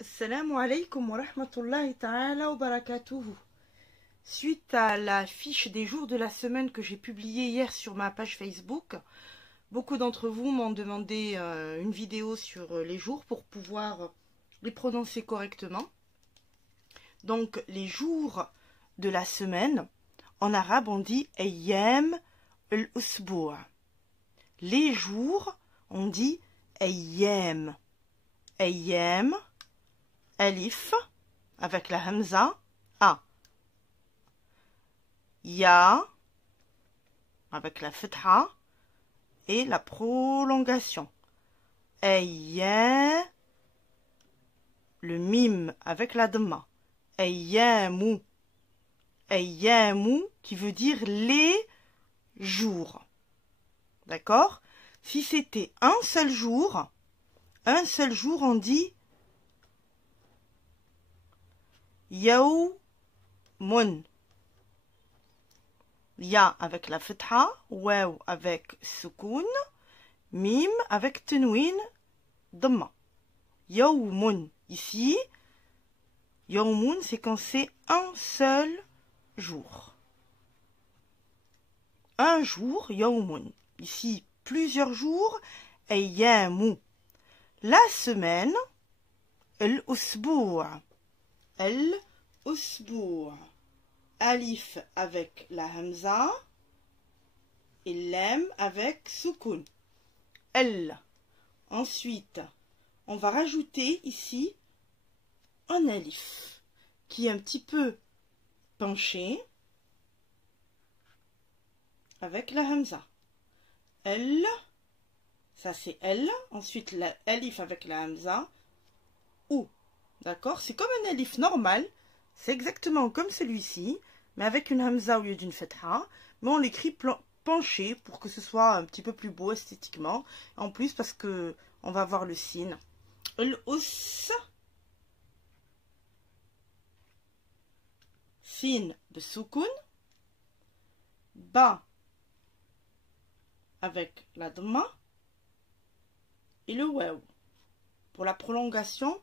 Assalamu alaikum wa rahmatullahi ta'ala wa barakatuhu. Suite à la fiche des jours de la semaine que j'ai publiée hier sur ma page Facebook, beaucoup d'entre vous m'ont demandé une vidéo sur les jours pour pouvoir les prononcer correctement. Donc les jours de la semaine, en arabe on dit ayyam al-usbu'. Les jours, on dit ayyam. Ayyam, alif, avec la hamza, a. Ya, avec la fatha, et la prolongation. Ayyam, le mim, avec la dhamma. Ayyamu. Ayyamu, qui veut dire les jours. D'accord? Si c'était un seul jour, on dit yawmun. Ya avec la fatha, waw avec sukoun, mim avec tenwin, dhamma. Yawmun. Ici, yawmun, c'est quand c'est un seul jour. Un jour, yawmun. Ici, plusieurs jours, ayyamu. La semaine, al-usbu'. Al-usbu'. Alif avec la hamza et lam avec soukoun. Al. Ensuite, on va rajouter ici un alif qui est un petit peu penché avec la hamza. L, ça c'est L. Ensuite, l'alif avec la hamza. Ou. D'accord? C'est comme un alif normal. C'est exactement comme celui-ci, mais avec une hamza au lieu d'une fatha. Mais on l'écrit penché pour que ce soit un petit peu plus beau esthétiquement. En plus, parce que on va voir le sin. L-us. Sin de soukoun. Ba avec la dhamma et le waw pour la prolongation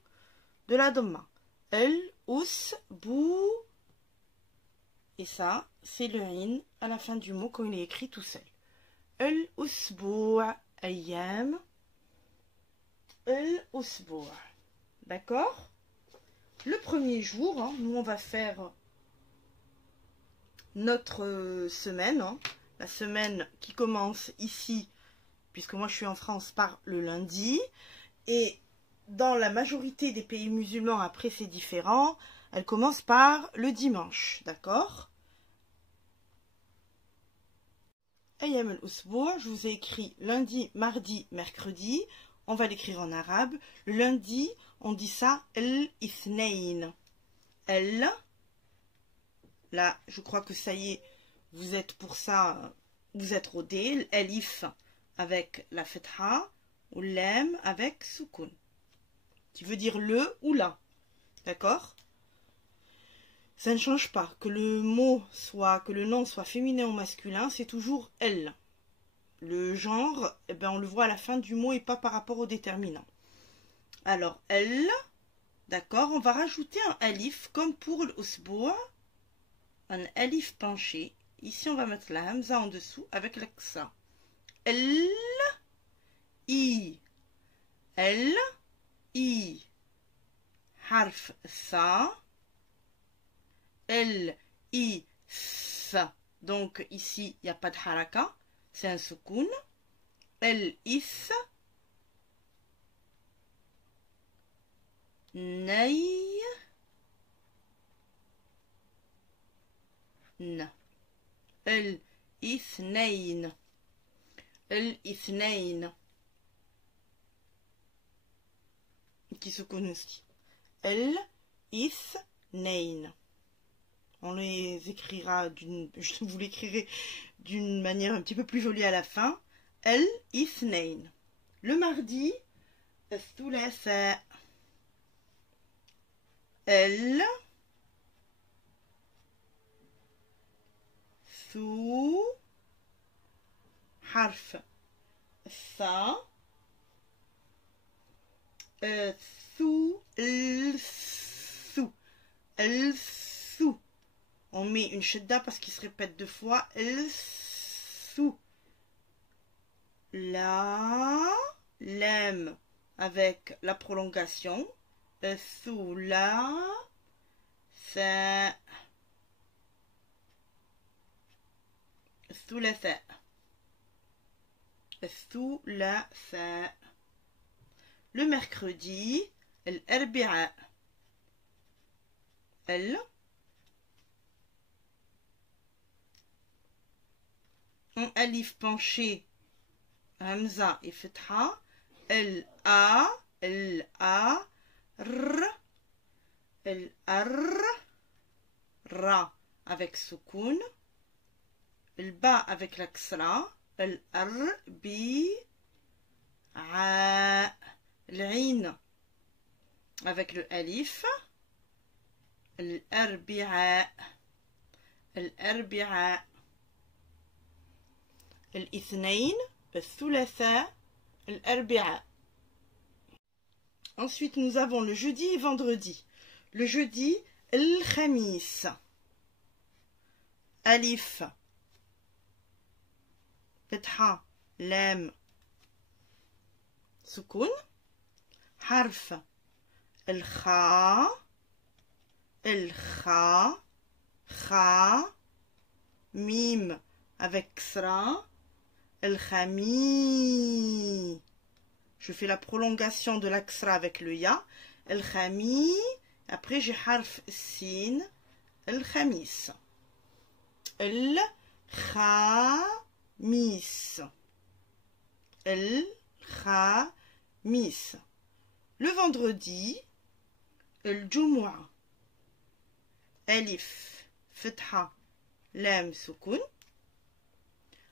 de la dhamma. El, us, bou. Et ça, c'est le in à la fin du mot quand il est écrit tout seul. El, usbu', ayyam. El, usbu'. D'accord? Le premier jour, hein, nous on va faire notre semaine. Hein, la semaine qui commence ici, puisque moi je suis en France, par le lundi. Et dans la majorité des pays musulmans, après c'est différent, elle commence par le dimanche, d'accord? Ayyam al-usbu', je vous ai écrit lundi, mardi, mercredi. On va l'écrire en arabe. Le lundi, on dit ça al-ithnain. El, là, je crois que ça y est, vous êtes pour ça, vous êtes rodé. L'alif avec la fatha, ou l'em avec soukoun, qui veut dire le ou la. D'accord? Ça ne change pas. Que le mot soit, que le nom soit féminin ou masculin, c'est toujours elle. Le genre, eh ben, on le voit à la fin du mot et pas par rapport au déterminant. Alors, elle, d'accord, on va rajouter un alif comme pour l'usbu', un alif penché. Ici, on va mettre la hamza en dessous avec l'accent. Elle, i, elle, i, harf sa, el, i, sa. Donc ici, il n'y a pas de haraka, c'est un soukoun. El, is, nay, n. El, ithnain. El, ithnain. Qui soukoun aussi. El, ithnain. On les écrira je vous l'écrirai d'une manière un petit peu plus jolie à la fin. El, ithnain. Le mardi, thulatha. El, thu, harf, tha, thu, l, el-sou. On met une shadda parce qu'il se répète deux fois. El-sou. La, lem avec la prolongation. El-sou, la, sa. الثلاثاء الثلاثاء. Le mercredi الأربعاء en alif penché hamza et fetha ra avec soukoun, le ba avec la ksra, l'in avec le alif, الأربعاء الاثنين الثلاثاء الأربعاء. Ensuite nous avons le jeudi et vendredi. Le jeudi الخميس alif فتحة لام سكون حرف الخاء خا mim avec ksra الخمي. Je fais la prolongation de la ksra avec le ya الخمي. Après j'ai harf sin الخميس الخميس الخميس. Le vendredi الجمعة ألف فتحة لام سكون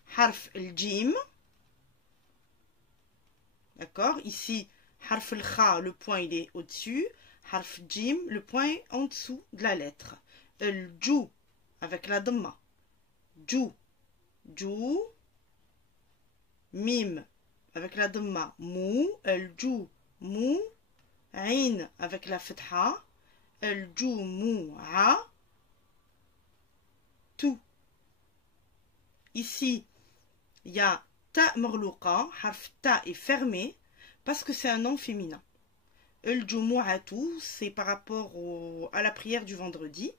حرف الجيم. D'accord, ici harf al-kha, le point il est au-dessus, harf jim, le point est en dessous de la lettre. El-jou avec la dhamma, jou, mim avec la dhamma, mou, el-jou, mou, ain avec la fetha, el-jou, mou, a, tout. Ici, il y a ta marlouqa, harf ta est fermé parce que c'est un nom féminin. El-jumu'atu, c'est par rapport à la prière du vendredi,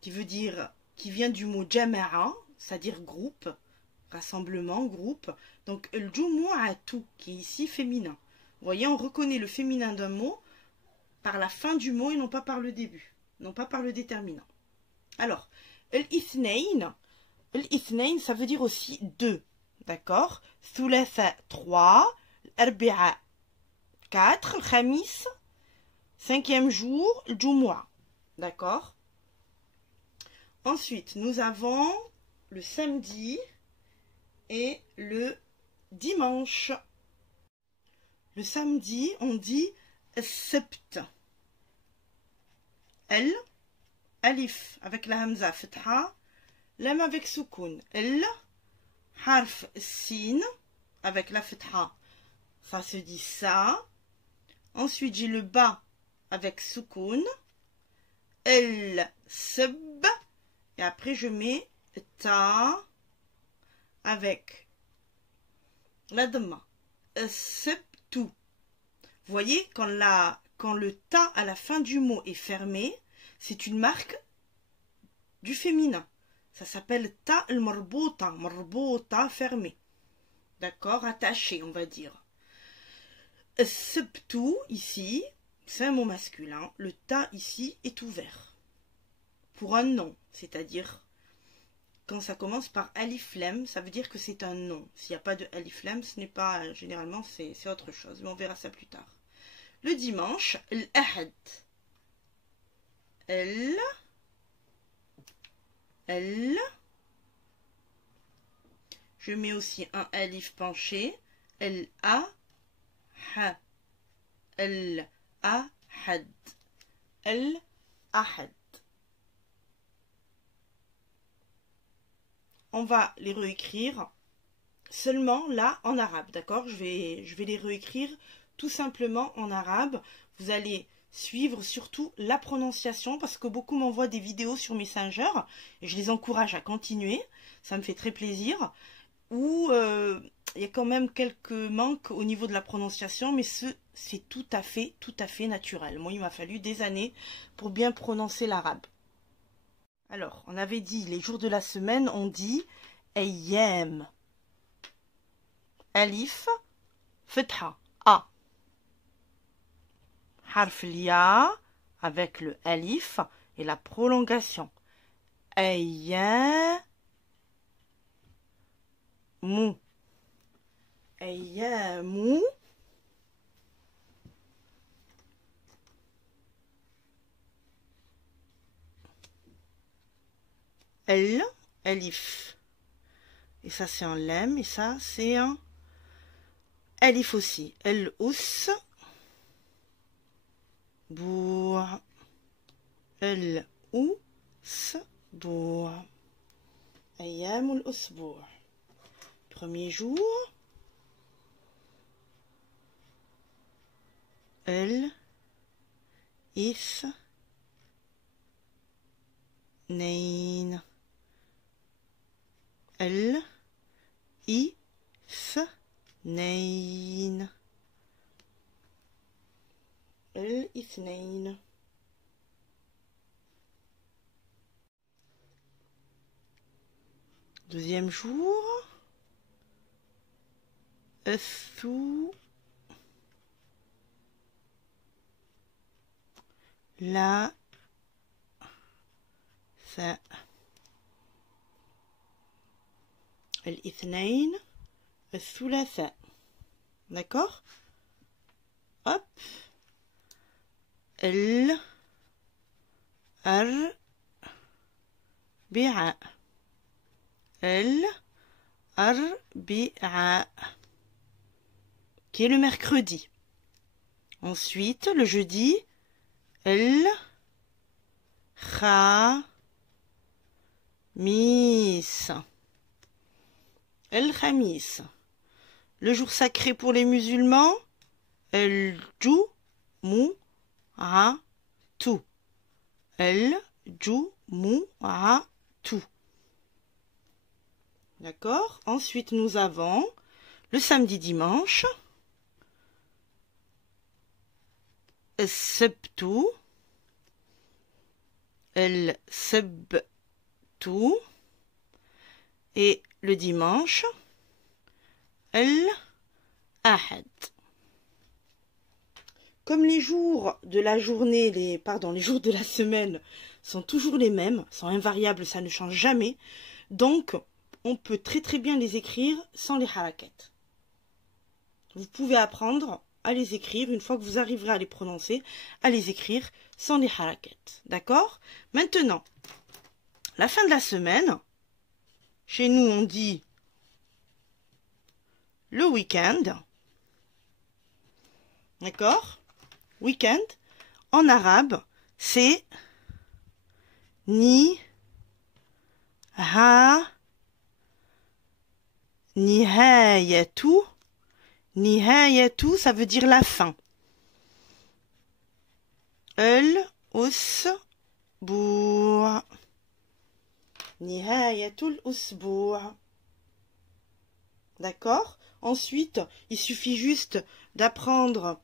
qui vient du mot jama'a, c'est-à-dire groupe, rassemblement, groupe. Donc el-jumu'atu, qui est ici féminin. Vous voyez, on reconnaît le féminin d'un mot par la fin du mot et non pas par le début, non pas par le déterminant. Alors, el-ithnain, ça veut dire aussi deux. D'accord, thulatha 3, arbi'a 4, le khamis, 5e jour, le jumu'ah. D'accord. Ensuite, nous avons le samedi et le dimanche. Le samedi, on dit sept. El, alif avec la hamza fetha, lam avec soukoun. El, harf sin avec la fetha, ça se dit ça. Ensuite j'ai le ba avec soukoun, el seb, et après je mets ta avec la dhamma, sebtu. Vous voyez, quand le ta à la fin du mot est fermé, c'est une marque du féminin. Ça s'appelle ta al-marbota, fermé. D'accord, attaché, on va dire. Sebtu, ici, c'est un mot masculin. Le ta, ici, est ouvert. Pour un nom, c'est-à-dire, quand ça commence par alif lam, ça veut dire que c'est un nom. S'il n'y a pas de alif lam, ce n'est pas, généralement, c'est autre chose. Mais on verra ça plus tard. Le dimanche, l'ahad. Je mets aussi un alif penché. El-ahad. El-ahad. El-ahad. On va les réécrire seulement là en arabe, d'accord? Je vais les réécrire tout simplement en arabe. Vous allez suivre surtout la prononciation parce que beaucoup m'envoient des vidéos sur Messenger et je les encourage à continuer, ça me fait très plaisir. Où il y a quand même quelques manques au niveau de la prononciation, mais c'est tout à fait naturel. Moi, il m'a fallu des années pour bien prononcer l'arabe. Alors, on avait dit les jours de la semaine, on dit ayyam. Alif, fatha, a. Harf ya avec le alif et la prolongation. Ayyam. Mou. Ayyamu. El, alif. Et ça c'est un lem et ça c'est un alif aussi. El ous. Bour. El ous. Bour. Ayyamul usbour. Premier jour, el, if, nein, el, if, nein, el, if, nein. Deuxième jour, الثو لا ثاء الاثنين الثلاثاء. D'accord? Hop. الأربعاء الأربعاء qui est le mercredi. Ensuite, le jeudi, el khamis. El khamis. Le jour sacré pour les musulmans, el jumu'atu. El jumu'atu. D'accord? Ensuite, nous avons le samedi dimanche. السبت السبت et le dimanche الأحد. Comme les jours de la journée, les jours de la semaine sont toujours les mêmes, sont invariables, ça ne change jamais, donc on peut très bien les écrire sans les harakat. Vous pouvez apprendre à les écrire, une fois que vous arriverez à les prononcer, à les écrire sans les harakat. D'accord? Maintenant, la fin de la semaine, chez nous on dit le week-end. D'accord? Week-end. En arabe, c'est nihayatu. Nihayatu, ça veut dire la fin. El-usbu'. Nihayatul usbu'. D'accord? Ensuite, il suffit juste d'apprendre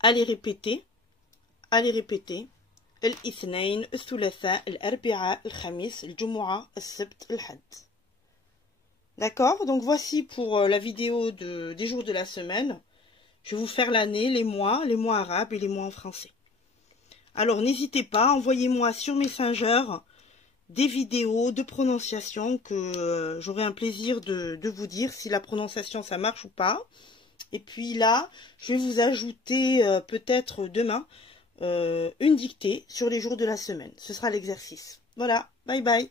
à les répéter. El-ithnain, el-thulatha, el-arbi'a, el-khamis, el-jumu'a, el-sabt, el-had. D'accord? Donc voici pour la vidéo des jours de la semaine. Je vais vous faire l'année, les mois arabes et les mois en français. Alors n'hésitez pas, envoyez-moi sur Messenger des vidéos de prononciation que j'aurai un plaisir de vous dire si la prononciation ça marche ou pas. Et puis là, je vais vous ajouter peut-être demain une dictée sur les jours de la semaine. Ce sera l'exercice. Voilà, bye bye.